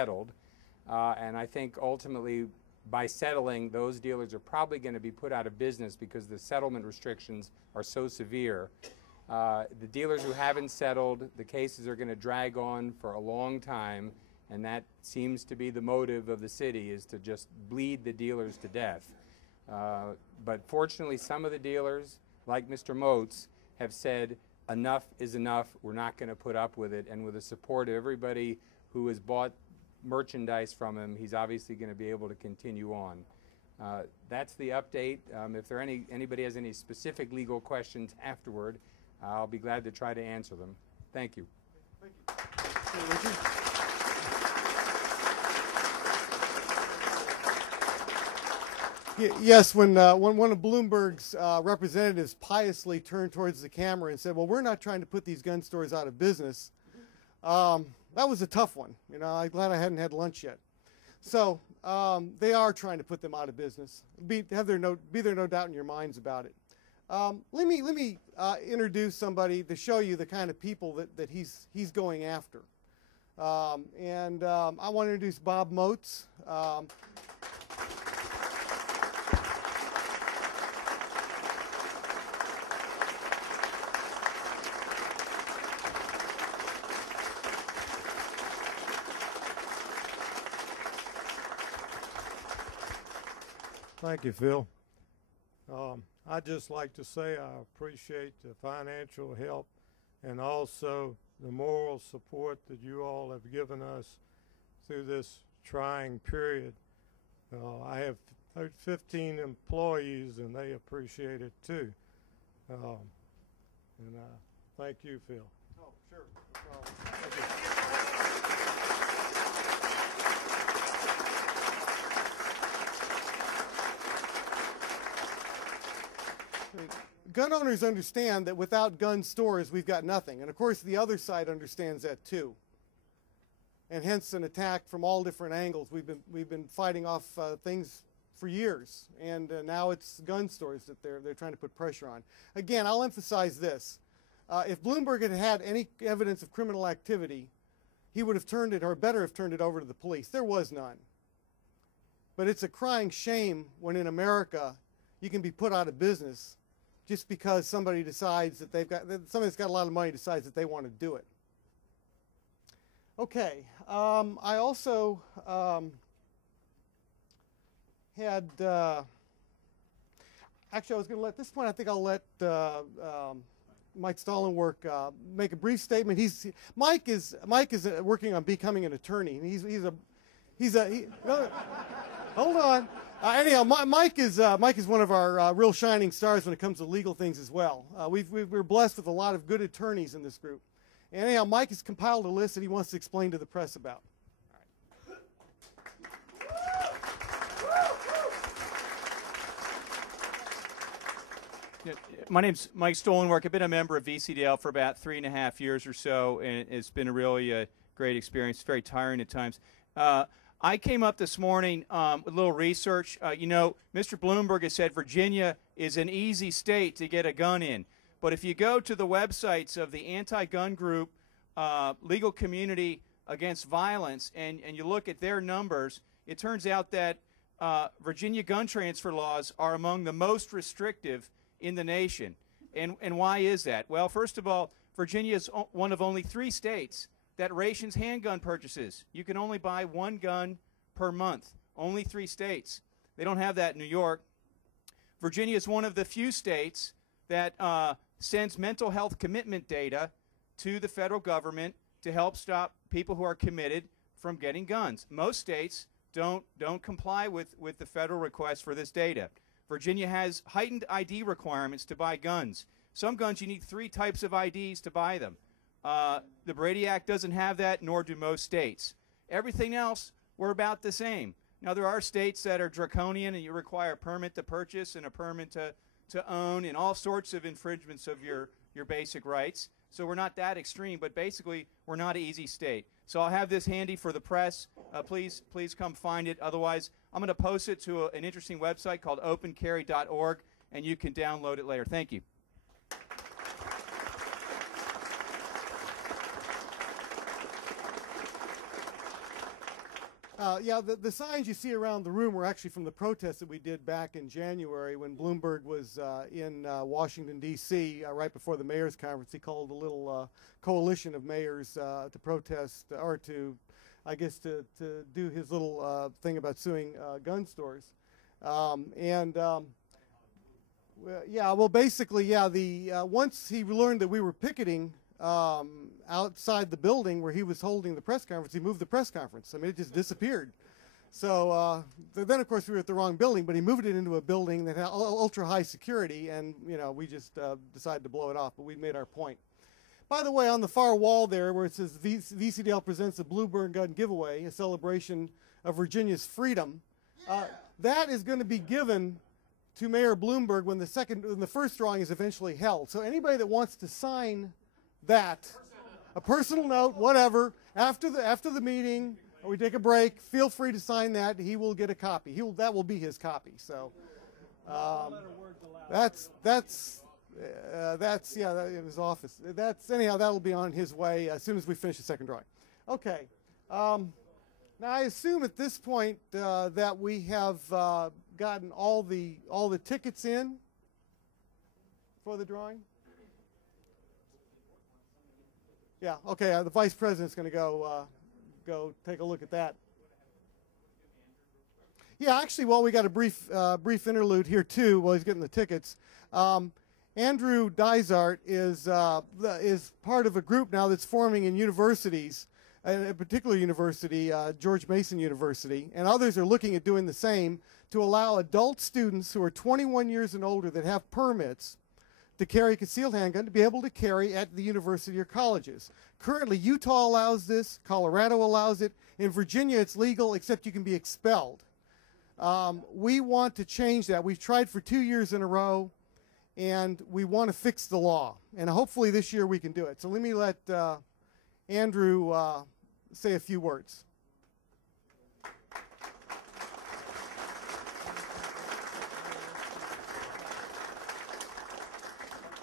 settled. And I think ultimately by settling, those dealers are probably going to be put out of business because the settlement restrictions are so severe. The dealers who haven't settled, the cases are going to drag on for a long time, and that seems to be the motive of the city, is to just bleed the dealers to death. But fortunately, some of the dealers, like Mr. Moats, have said enough is enough, we're not going to put up with it, and with the support of everybody who has bought merchandise from him, he's obviously going to be able to continue on. That's the update. If there anybody has any specific legal questions afterward, I'll be glad to try to answer them. Thank you. Thank you. Yes, when one of Bloomberg's representatives piously turned towards the camera and said, well, we're not trying to put these gun stores out of business, that was a tough one. You know, I'm glad I hadn't had lunch yet. So they are trying to put them out of business. Be there no doubt in your minds about it. Let me introduce somebody to show you the kind of people that he's going after. I want to introduce Bob Moats. Thank you, Phil. I'd just like to say I appreciate the financial help and also the moral support that you all have given us through this trying period. I have 15 employees, and they appreciate it too. Thank you, Phil. Oh, sure. No problem. Thank you. Gun owners understand that without gun stores, we've got nothing. And of course, the other side understands that too. And hence an attack from all different angles. We've been fighting off things for years. And now it's gun stores that they're trying to put pressure on. Again, I'll emphasize this. If Bloomberg had had any evidence of criminal activity, he would have turned it, or better have turned it over to the police. There was none. But it's a crying shame when in America you can be put out of business just because somebody decides that somebody that's got a lot of money decides that they want to do it. Okay, I also had, actually I was going to at this point I think I'll let Mike Stollenwerk make a brief statement. Mike is working on becoming an attorney. Hold on. Anyhow, Mike is one of our real shining stars when it comes to legal things as well. We're blessed with a lot of good attorneys in this group. And anyhow, Mike has compiled a list that he wants to explain to the press about. My name's Mike Stollenwerk. I've been a member of VCDL for about 3.5 years or so, and it's been a really great experience. It's very tiring at times. I came up this morning with a little research. You know, Mr. Bloomberg has said Virginia is an easy state to get a gun in. But if you go to the websites of the anti-gun group, Legal Community Against Violence, and you look at their numbers, it turns out that Virginia gun transfer laws are among the most restrictive in the nation. And why is that? Well, first of all, Virginia is one of only 3 states that rations handgun purchases. You can only buy 1 gun per month. Only 3 states. They don't have that in New York. Virginia is one of the few states that sends mental health commitment data to the federal government to help stop people who are committed from getting guns. Most states don't comply with the federal request for this data. Virginia has heightened ID requirements to buy guns. Some guns you need 3 types of IDs to buy them. The Brady Act doesn't have that, nor do most states. Everything else, we're about the same. Now, there are states that are draconian and you require a permit to purchase and a permit to own and all sorts of infringements of your basic rights. So we're not that extreme, but basically we're not an easy state. So I'll have this handy for the press. Please come find it. Otherwise, I'm going to post it to an interesting website called opencarry.org, and you can download it later. Thank you. Yeah, the signs you see around the room were actually from the protest that we did back in January when Bloomberg was in Washington, D.C. Right before the mayor's conference. He called a little coalition of mayors to protest, or to, I guess, to do his little thing about suing gun stores. Yeah, well, basically, yeah, once he learned that we were picketing outside the building where he was holding the press conference, he moved the press conference. I mean, it just disappeared. So then, of course, we were at the wrong building, but he moved it into a building that had ultra high security, and we just decided to blow it off. But we made our point. By the way, on the far wall there, where it says VCDL presents a Bloomberg gun giveaway, a celebration of Virginia's freedom, that is going to be given to Mayor Bloomberg when the first drawing is eventually held. So anybody that wants to sign that, a personal note, whatever, after the meeting, or we take a break, feel free to sign that. He will get a copy. That will be his copy. So that's yeah, in his office. Anyhow, that'll be on his way as soon as we finish the second drawing. Okay. Now I assume at this point that we have gotten all the tickets in for the drawing. Yeah. Okay. The vice president's going to go take a look at that. Yeah. Actually, well, we got a brief interlude here too while he's getting the tickets. Andrew Dysart is part of a group now that's forming in universities, a particular university, George Mason University, and others are looking at doing the same to allow adult students who are 21 years and older that have permits to carry a concealed handgun to be able to carry at the university or colleges. Currently, Utah allows this, Colorado allows it. In Virginia, it's legal, except you can be expelled. We want to change that. We've tried for 2 years in a row, and we want to fix the law. And hopefully this year we can do it. So let me let Andrew say a few words.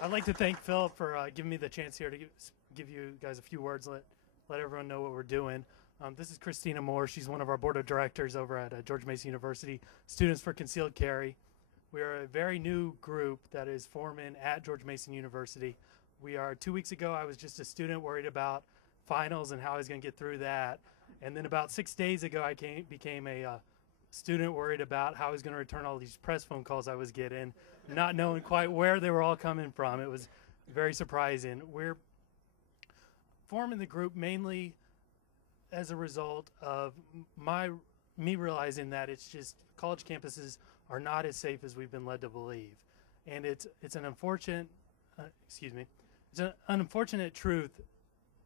I'd like to thank Philip for giving me the chance here to give you guys a few words, let everyone know what we're doing. This is Christina Moore. She's one of our board of directors over at George Mason University, Students for Concealed Carry. We are a very new group that is forming at George Mason University. 2 weeks ago, I was just a student worried about finals and how I was going to get through that. And then about 6 days ago, I became a student worried about how I was going to return all these press phone calls I was getting, not knowing quite where they were all coming from. It was very surprising. We're forming the group mainly as a result of me realizing that it's just college campuses are not as safe as we've been led to believe. And it's an unfortunate, it's an unfortunate truth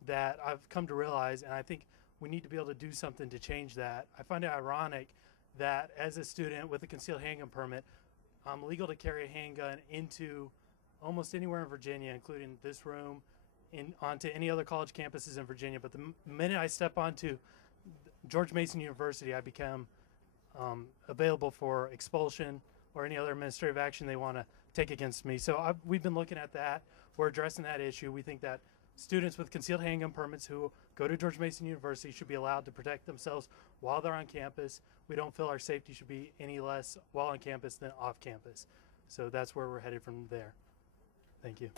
that I've come to realize, and I think we need to be able to do something to change that. I find it ironic that as a student with a concealed handgun permit, I'm legal to carry a handgun into almost anywhere in Virginia, including this room, onto any other college campuses in Virginia. But the minute I step onto George Mason University, I become available for expulsion or any other administrative action they want to take against me. So we've been looking at that. We're addressing that issue. We think that students with concealed handgun permits who go to George Mason University should be allowed to protect themselves while they're on campus. We don't feel our safety should be any less while on campus than off campus. So that's where we're headed from there. Thank you.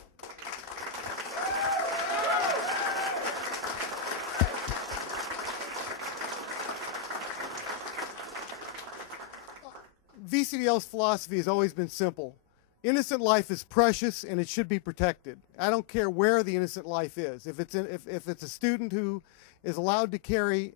VCDL's philosophy has always been simple. Innocent life is precious and it should be protected. I don't care where the innocent life is. If it's a student who is allowed to carry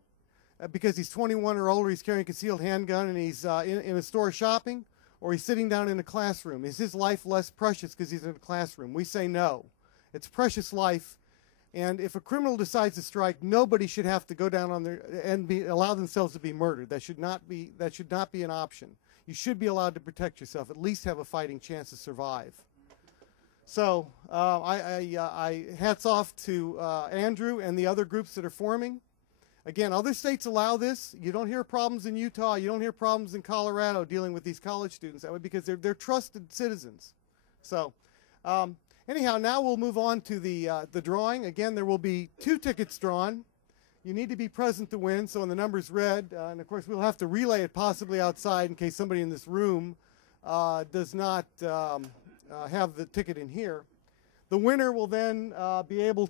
because he's 21 or older, he's carrying a concealed handgun and he's in a store shopping, or he's sitting down in a classroom, is his life less precious because he's in a classroom? We say no. It's precious life, and if a criminal decides to strike, nobody should have to go down on their and allow themselves to be murdered. That should not be an option. You should be allowed to protect yourself, at least have a fighting chance to survive. So I hats off to Andrew and the other groups that are forming. Again, other states allow this. You don't hear problems in Utah. You don't hear problems in Colorado dealing with these college students that way because they're trusted citizens. So anyhow, now we'll move on to the drawing. Again, there will be 2 tickets drawn. You need to be present to win, so when the number's red, and of course we'll have to relay it possibly outside in case somebody in this room does not have the ticket in here. The winner will then be able